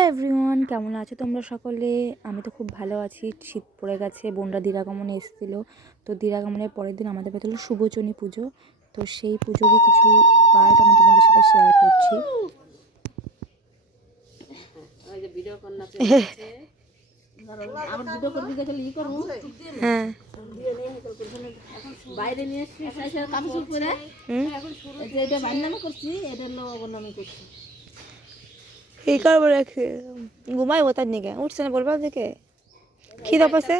Hello everyone কেমন আছো তোমরা সকলে? আমি তো খুব ভালো আছি। শীত পড়ে গেছে বোনরা দিরাগমনে এসেছিল। তো দিরাগমনের পরের দিন আমাদের বাড়িতে হলো শুভচনী পুজো। তো সেই পুজোরই কিছু পার্ট আমি তোমাদের সাথে শেয়ার করছি। হ্যাঁ। বাইরে নিয়ে এটা নামে করছি এটা নামে করছি। এই করব রেখে ঘুমাই তার নিকে উঠছে না বলবা দেখে খিদা পাশে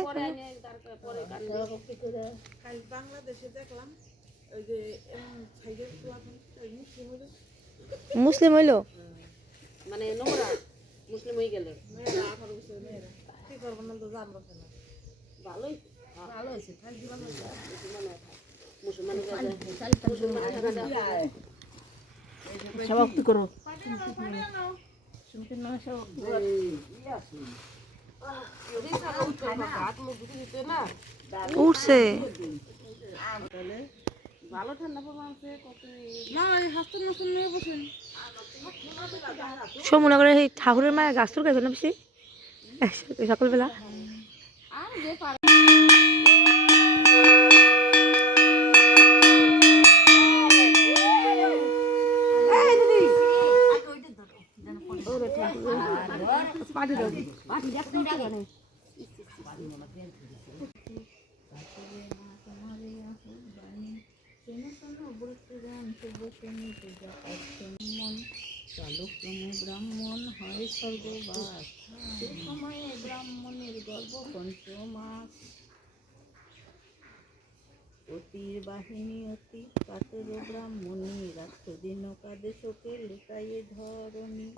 মুসলিম হইল। মানে নোংরা মুসলিম হয়ে গেলে। ভালোই। ভালো হয়েছে সবাই করো। উঠছে ঠান্ডা পড়ছে কত সমুনগরের এই ঠাকুরের মায়ের গাছ তুল গেছে না বেশি? সকালবেলা আর যে পারে কালক্রমে ব্রাহ্মণ হয় স্বর্গবাস সে সময়ে ব্রাহ্মণের গর্ব পঞ্চমাস অতির বাহিনী অতি কাতর ব্রাহ্মণী রাষ্ট্রদিন কাদেশকে লুকাইয়ে ধরণী।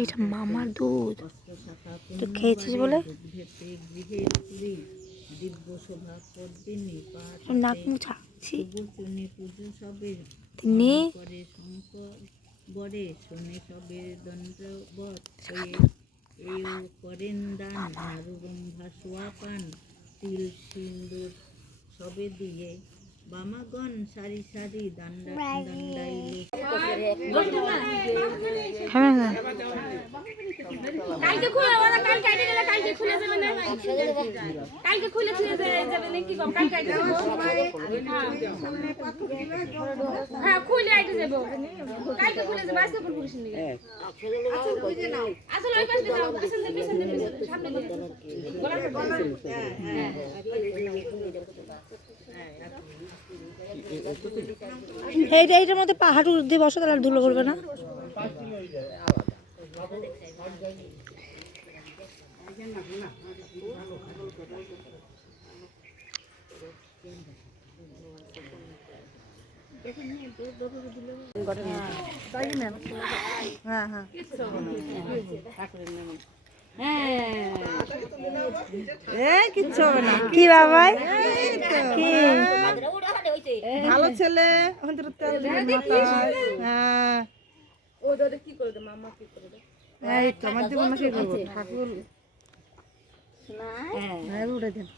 এটা মামার দুধ। তো খেয়েছিস বলে? দিব্য শোভা পদ্মিনী পাঠ নাক মুছাচ্ছি চুনি পুজো সবে তিনি করে শঙ্কর বরে শোনে সবে দণ্ডবত। হয়ে এই করেন দান পান। তিল সিন্দুর সবে দিয়ে বামাগণ সারি সারি দান্ডা দান্ডাইলে হ্যাঁ হ্যাঁ কালকে খুলে ওরা কাল কাটে গেলে কালকে খুলে যাবে না কালকে খুলে খুলে যাবে না কি কম কাল কাটে যাব। হ্যাঁ খুলে আইতে যাব। কালকে খুলে যাবে, আজকে ফুল পুলিশ নিয়ে আসলে ওই পাশে যাও সামনে দিয়ে। এইটা এইটার মধ্যে পাহাড় দিয়ে বসো, তাহলে আর ধুলো করবে না। হ্যাঁ হ্যাঁ। কিচ্ছু হবে না কি বাবাই কি ভালো ছেলে আমাদের। হ্যাঁ এই তো আমার জীবন কি করব ঠাকুর। হ্যাঁ উড়ে দেন।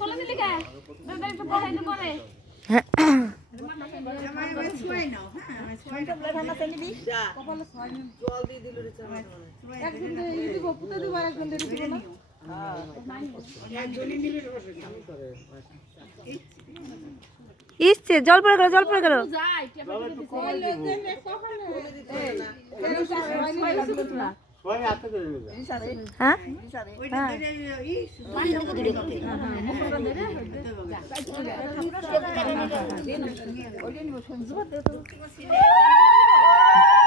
বলে দিলি কা দাদা একটু পড়াইতে পারে ইসছে জল পড়ে গেল জল পড়ে গেল। হ্যাঁ?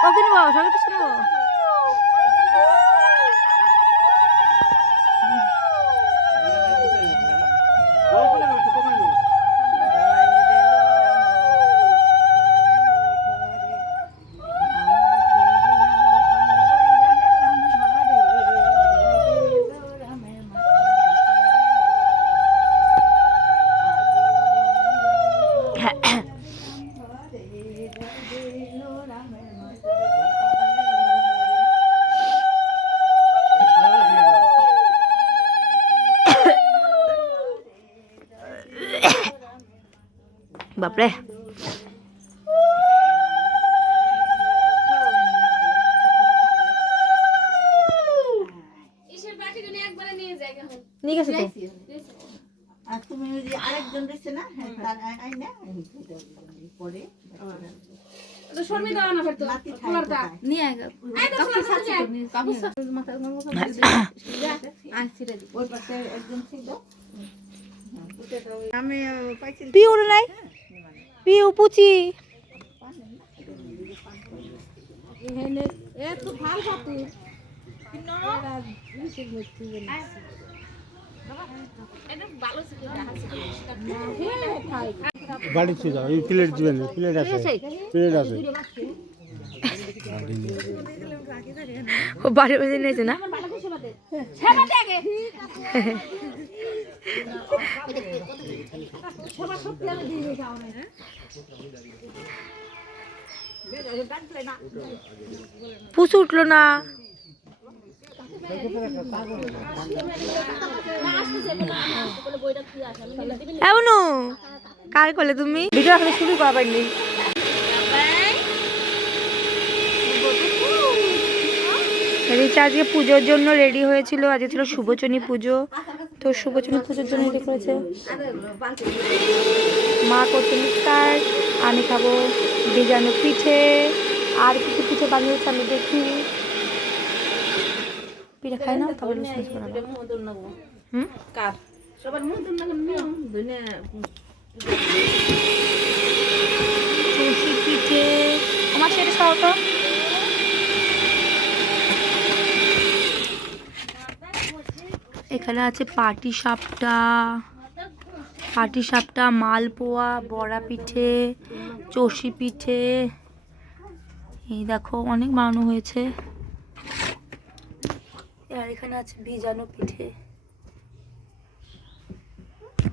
ওকে নিবো সঙ্গে পিছনে নেব বাপরে। নিয়ে গেছে তো? আর তুমি আরেকজন দিচ্ছে না? হ্যাঁ তার আই- না? পরে আমি পাইছি পিউ নাই? পিউ পুচি বাড়ি ছিল প্লেট দিবেন প্লেট আছে প্লেট আছে। ও বাড়ি বাজে নিয়েছে না? আগে। উঠল না। কার করলে তুমি? ভিডিও এখন শুরু করা পারিনি রিচা আজকে পুজোর জন্য রেডি হয়েছিল আজকে ছিল শুভচনী পুজো। তো শুভচনী পুজোর জন্য রেডি করেছে। মা করছে মিক্সার আমি খাব বিজানু পিঠে। আর কিছু পিঠে বানিয়েছে আমি দেখি। পিঠে খাই না হুম? কার? সবার চুষি পিঠে। আমার সেটা খাও তো। এখানে আছে পাটি সাপটা পাটি সাপটা, মালপোয়া, বড়া পিঠে, চষি পিঠে। এই দেখো, অনেক বানানো হয়েছে। আর এখানে আছে ভিজানো পিঠে।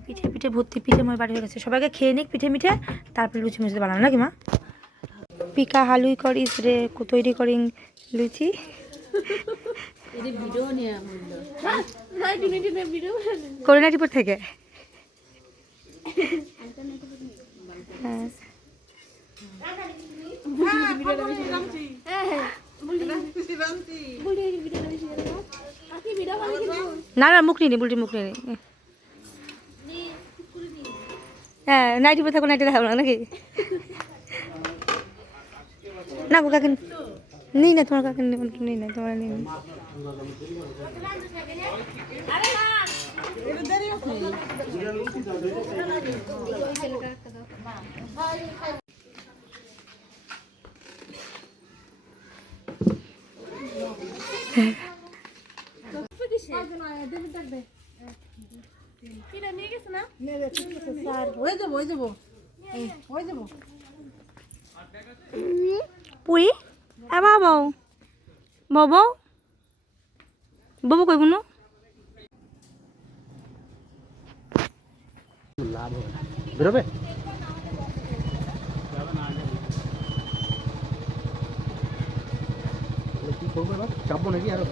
পিঠে পিঠে ভর্তি পিঠে আমার বাড়ি হয়ে গেছে। সবাইকে খেয়ে নিক পিঠে মিঠে, তারপরে লুচি মুচি বানানো নাকি মা? পিকা হালুই করিস রে তৈরি করিং লুচি। করে না থেকে। না না, মুখ নিনি বুলটি মুখ নিনি হ্যাঁ নাইটি পরে থাকো নাইটি দেখাবো না, নাকি? না গো কাকে নিই না, তোমার কাকে নিই না, তোমার নিই না। কিরা নিয়ে গেছে না বাবু বাবু বাবু কইব না? বেরোবে? কি করব নাকি আরও?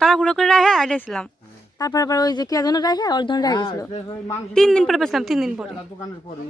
তাড়াহুড়ো করে রাখে আইডেছিলাম তারপর আবার ওই যে কি একজন রাখে অর্ধন রাখে গেছিল। তিন দিন পরে পেছিলাম তিন দিন পরে। পরে